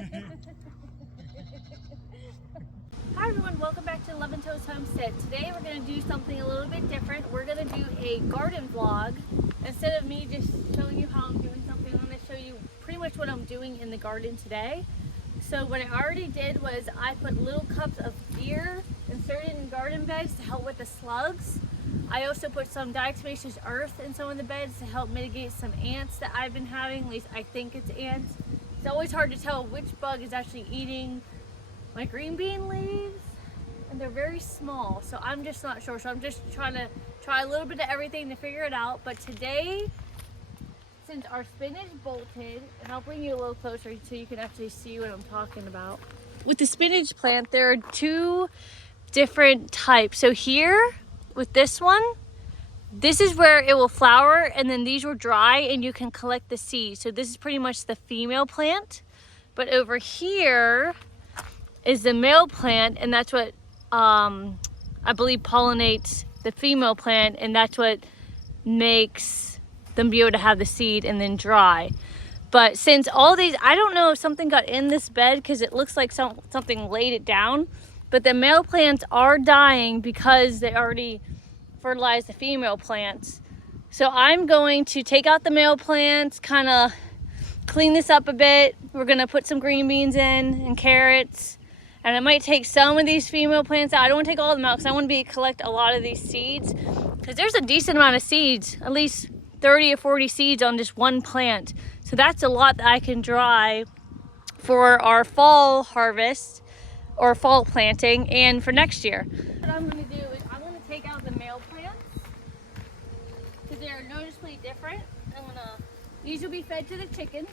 Hi everyone, welcome back to Love and Toast Homestead. Today we're going to do something a little bit different. We're going to do a garden vlog. Instead of me just showing you how I'm doing something, I'm going to show you pretty much what I'm doing in the garden today. So what I already did was I put little cups of deer inserted in garden beds to help with the slugs. I also put some diatomaceous earth in some of the beds to help mitigate some ants that I've been having. At least I think it's ants. It's always hard to tell which bug is actually eating my green bean leaves, and they're very small, so I'm just not sure. So I'm just trying to try a little bit of everything to figure it out. But today, since our spinach bolted, and I'll bring you a little closer so you can actually see what I'm talking about. With the spinach plant, there are two different types. So here, with this one, this is where it will flower, and then these will dry and you can collect the seeds. So this is pretty much the female plant. But over here is the male plant, and that's what I believe pollinates the female plant, and that's what makes them be able to have the seed and then dry. But since all these, I don't know if something got in this bed because it looks like something laid it down, but the male plants are dying because they already fertilized the female plants. So I'm going to take out the male plants, kind of clean this up a bit. We're gonna put some green beans in and carrots. And I might take some of these female plants out. I don't want to take all of them out because I want to collect a lot of these seeds. Because there's a decent amount of seeds, at least 30 or 40 seeds on just one plant. So that's a lot that I can dry for our fall harvest or fall planting and for next year. What I'm going to do is I'm going to take out the male plants because they're noticeably different. These will be fed to the chickens.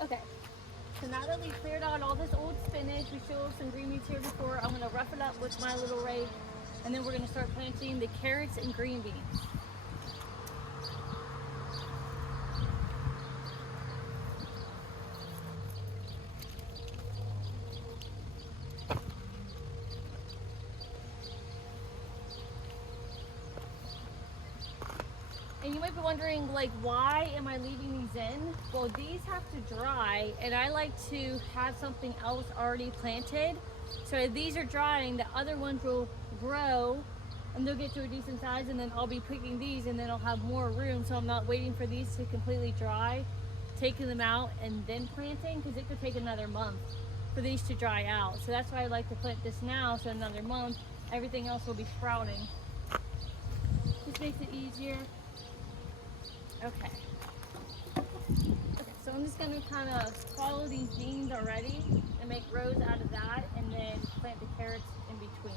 Okay, so now that we've cleared out all this old spinach, we showed some green beans here before, I'm going to rough it up with my little rake, and then we're going to start planting the carrots and green beans. And you might be wondering, like, why am I leaving these in? Well, these have to dry, and I like to have something else already planted. So if these are drying, the other ones will grow, and they'll get to a decent size, and then I'll be picking these, and then I'll have more room, so I'm not waiting for these to completely dry, taking them out, and then planting, because it could take another month for these to dry out. So that's why I like to plant this now, so another month, everything else will be sprouting. Just makes it easier. Okay, so I'm just going to kind of follow these beans already and make rows out of that, and then plant the carrots in between.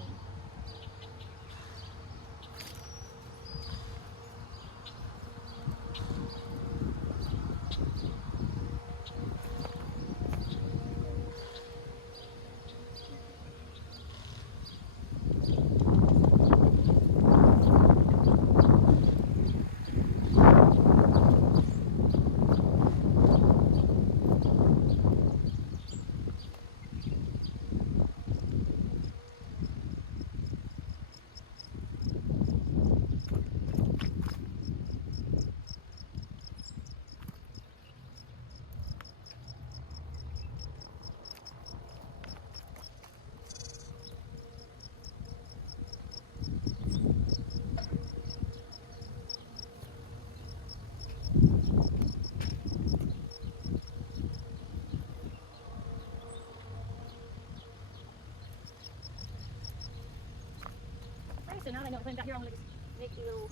So now that I know what plants out here, I'm going to just make a little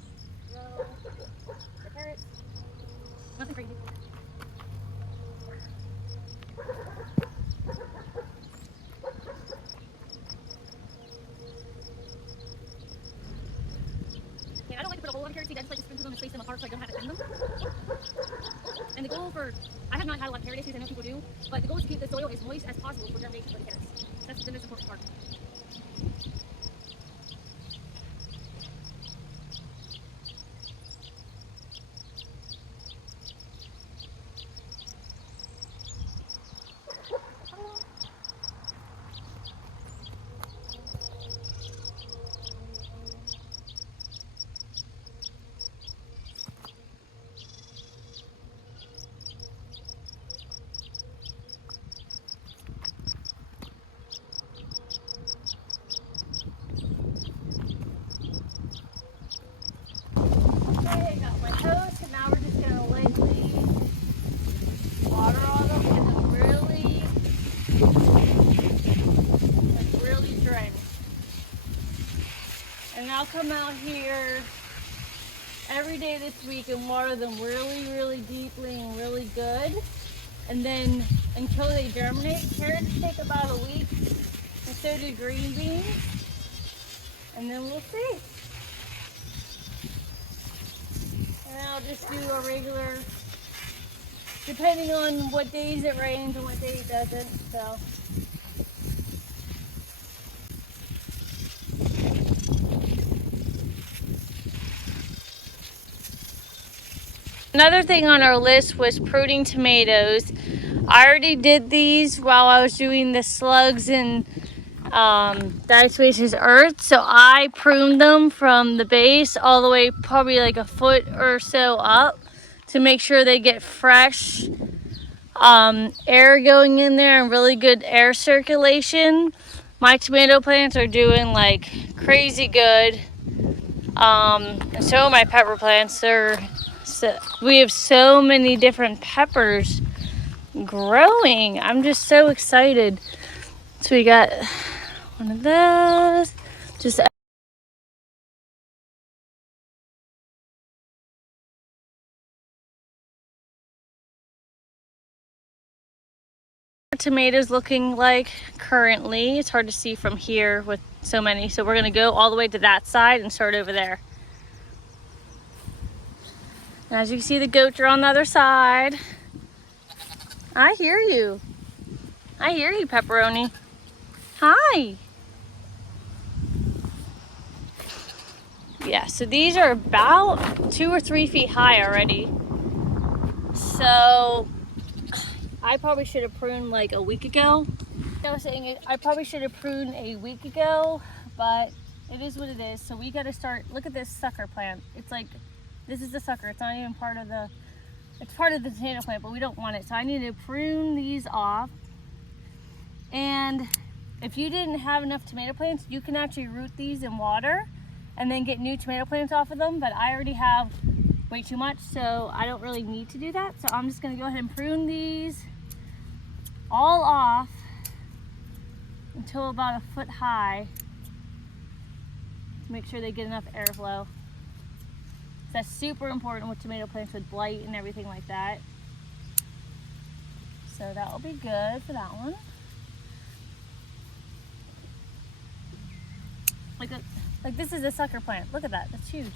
row for carrots. Nothing crazy. I know people do. But the goal is to keep the soil as moist as possible for germination for the carrots. That's the most important part. Okay, got my hose, and now we're just gonna lightly water on them and really drench. And I'll come out here every day this week and water them really deeply and really good. And then until they germinate, carrots take about a week, and so do green beans. And then we'll see. And then I'll just do a regular, depending on what days it rains and what days it doesn't. So. Another thing on our list was pruning tomatoes. I already did these while I was doing the slugs and diatomaceous earth. So I pruned them from the base all the way probably like a foot or so up to make sure they get fresh air going in there and really good air circulation. My tomato plants are doing like crazy good. And so are my pepper plants. We have so many different peppers growing. I'm just so excited. So we got one of those. Just tomatoes looking like currently. It's hard to see from here with so many. So we're gonna go all the way to that side and start over there. And as you can see, the goats are on the other side. I hear you. I hear you, Pepperoni. Hi. Yeah, so these are about 2 or 3 feet high already. So I probably should have pruned like a week ago. I was saying I probably should have pruned a week ago, but it is what it is. So we got to start. Look at this sucker plant. It's like, this is the sucker. It's not even part of the, it's part of the tomato plant, but we don't want it. So I need to prune these off. And if you didn't have enough tomato plants, you can actually root these in water and then get new tomato plants off of them. But I already have way too much, so I don't really need to do that. So I'm just gonna go ahead and prune these all off until about a foot high to make sure they get enough airflow. That's super important with tomato plants with blight and everything like that. So that will be good for that one. Like this is a sucker plant. Look at that. That's huge.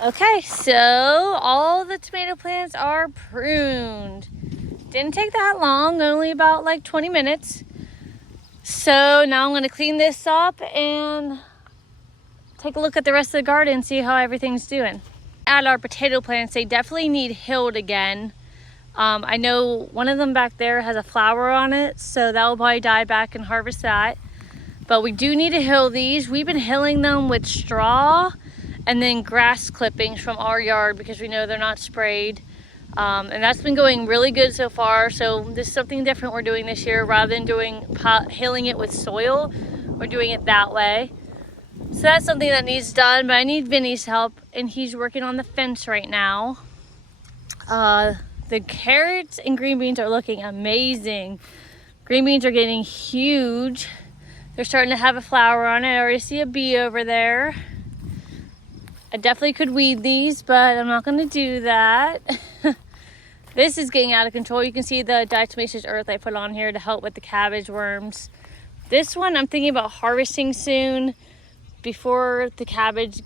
Okay, so all the tomato plants are pruned. Didn't take that long, only about like 20 minutes. So now I'm gonna clean this up and take a look at the rest of the garden, see how everything's doing. At our potato plants, they definitely need hilled again. I know one of them back there has a flower on it, so that will probably die back and harvest that. But we do need to hill these. We've been hilling them with straw and then grass clippings from our yard because we know they're not sprayed. And that's been going really good so far. So this is something different we're doing this year. Rather than hilling it with soil, we're doing it that way. So that's something that needs done, but I need Vinny's help, and he's working on the fence right now. The carrots and green beans are looking amazing. Green beans are getting huge. They're starting to have a flower on it. I already see a bee over there. I definitely could weed these, but I'm not gonna do that. This is getting out of control. You can see the diatomaceous earth I put on here to help with the cabbage worms. This one I'm thinking about harvesting soon before the cabbage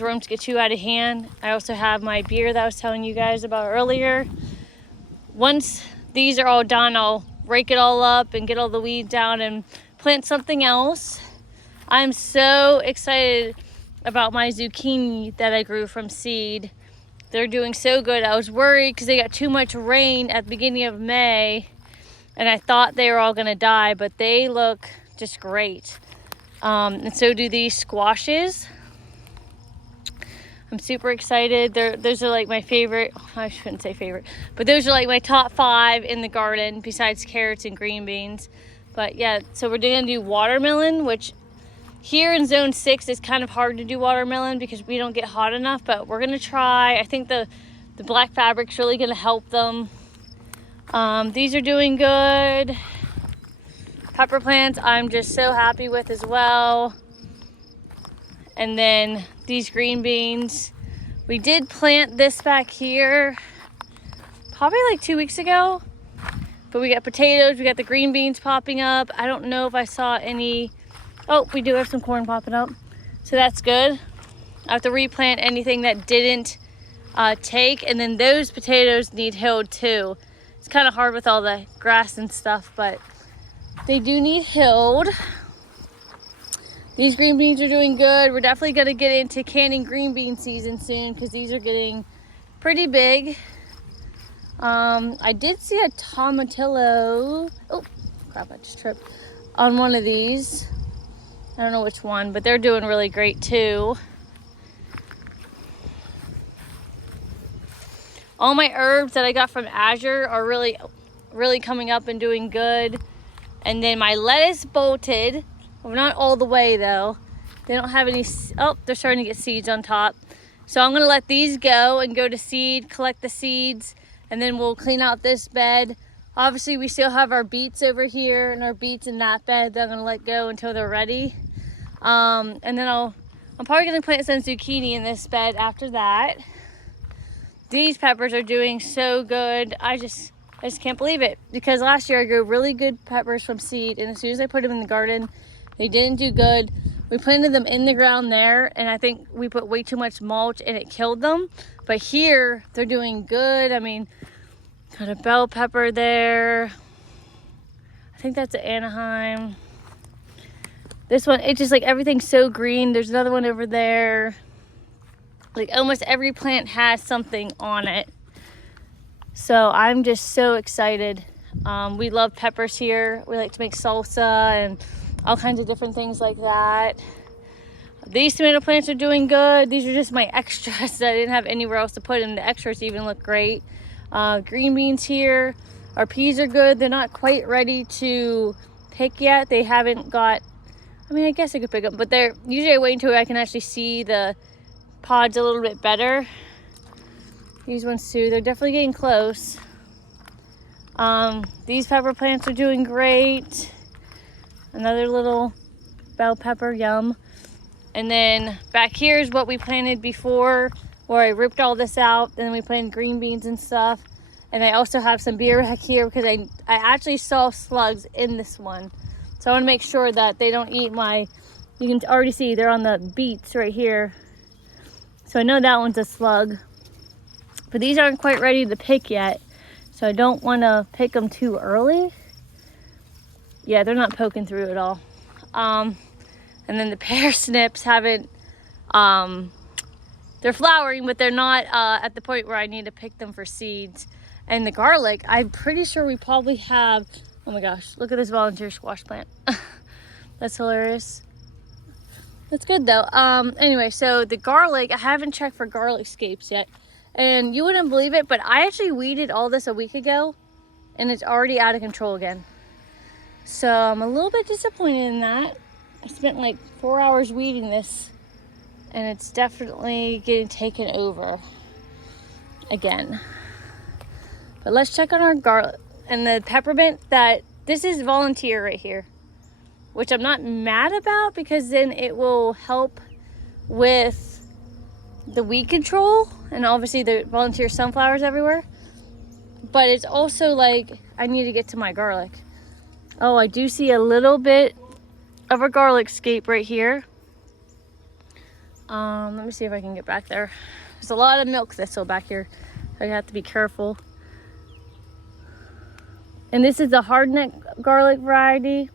worms get too out of hand. I also have my beer that I was telling you guys about earlier. Once these are all done, I'll rake it all up and get all the weeds down and plant something else. I'm so excited about my zucchini that I grew from seed. They're doing so good. I was worried because they got too much rain at the beginning of May, and I thought they were all gonna die, but they look just great. And so do these squashes. I'm super excited. Those are like my favorite. I shouldn't say favorite, but those are like my top 5 in the garden besides carrots and green beans. But yeah, so we're gonna do watermelon, which here in zone 6 is kind of hard to do watermelon because we don't get hot enough, but we're gonna try. I think the black fabric's really gonna help them. These are doing good. Pepper plants I'm just so happy with as well. And then these green beans. We did plant this back here probably like 2 weeks ago. But we got potatoes, we got the green beans popping up. I don't know if I saw any. Oh, we do have some corn popping up. So that's good. I have to replant anything that didn't take. And then those potatoes need hilled too. It's kind of hard with all the grass and stuff, but they do need hilled. These green beans are doing good. We're definitely gonna get into canning green bean season soon because these are getting pretty big. I did see a tomatillo. Oh, crap, I just tripped on one of these. I don't know which one, but they're doing really great too. All my herbs that I got from Azure are really coming up and doing good. And then my lettuce bolted. Well, not all the way though. They don't have any. Oh, they're starting to get seeds on top. So I'm gonna let these go and go to seed, collect the seeds, and then we'll clean out this bed. Obviously, we still have our beets over here and our beets in that bed that I'm gonna let go until they're ready. And then I'm probably gonna plant some zucchini in this bed after that. These peppers are doing so good. I just can't believe it because last year I grew really good peppers from seed, and as soon as I put them in the garden, they didn't do good. We planted them in the ground there, and I think we put way too much mulch and it killed them. But here, they're doing good. I mean, got a bell pepper there. I think that's an Anaheim. This one, it's just like everything's so green. There's another one over there. Like almost every plant has something on it. So I'm just so excited. We love peppers here. We like to make salsa and all kinds of different things like that. These tomato plants are doing good. These are just my extras that I didn't have anywhere else to put them. The extras even look great. Green beans here. Our peas are good. They're not quite ready to pick yet. They haven't got, I mean, I guess I could pick them, but they're usually I wait until I can actually see the pods a little bit better. These ones too, they're definitely getting close. These pepper plants are doing great. Another little bell pepper, yum. And then back here is what we planted before, where I ripped all this out, and then we planted green beans and stuff. And I also have some beer back here because I actually saw slugs in this one. So I want to make sure that they don't eat my, you can already see they're on the beets right here. So I know that one's a slug, but these aren't quite ready to pick yet. So I don't want to pick them too early. Yeah, they're not poking through at all. And then the pear snips haven't, they're flowering, but they're not at the point where I need to pick them for seeds. And the garlic, I'm pretty sure we probably have, oh my gosh, look at this volunteer squash plant. That's hilarious. That's good though. Anyway, so the garlic, I haven't checked for garlic scapes yet. And you wouldn't believe it, but I actually weeded all this a week ago and it's already out of control again. So I'm a little bit disappointed in that. I spent like 4 hours weeding this and it's definitely getting taken over again. But let's check on our garlic and the peppermint. That this is volunteer right here, which I'm not mad about because then it will help with the weed control and obviously the volunteer sunflowers everywhere. But it's also like I need to get to my garlic. Oh, I do see a little bit of a garlic scape right here. Let me see if I can get back there. There's a lot of milk thistle back here. I have to be careful. And this is the hardneck garlic variety.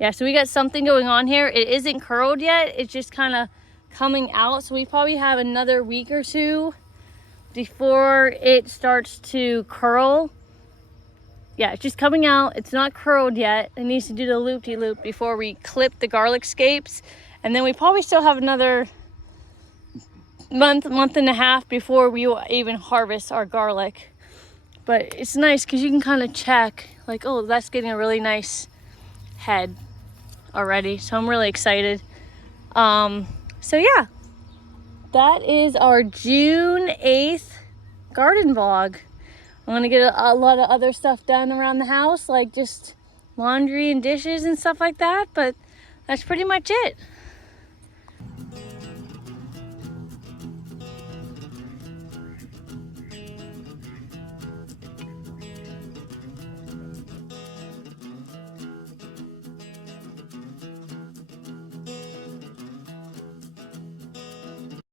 Yeah, so we got something going on here. It isn't curled yet. It's just kind of coming out. So we probably have another week or two before it starts to curl. Yeah, it's just coming out. It's not curled yet. It needs to do the loop-de-loop before we clip the garlic scapes. And then we probably still have another month and a half before we will even harvest our garlic. But it's nice because you can kind of check like, oh, that's getting a really nice head already. So I'm really excited. So yeah, that is our June 8th garden vlog. I'm gonna get a lot of other stuff done around the house, like just laundry and dishes and stuff like that, but that's pretty much it.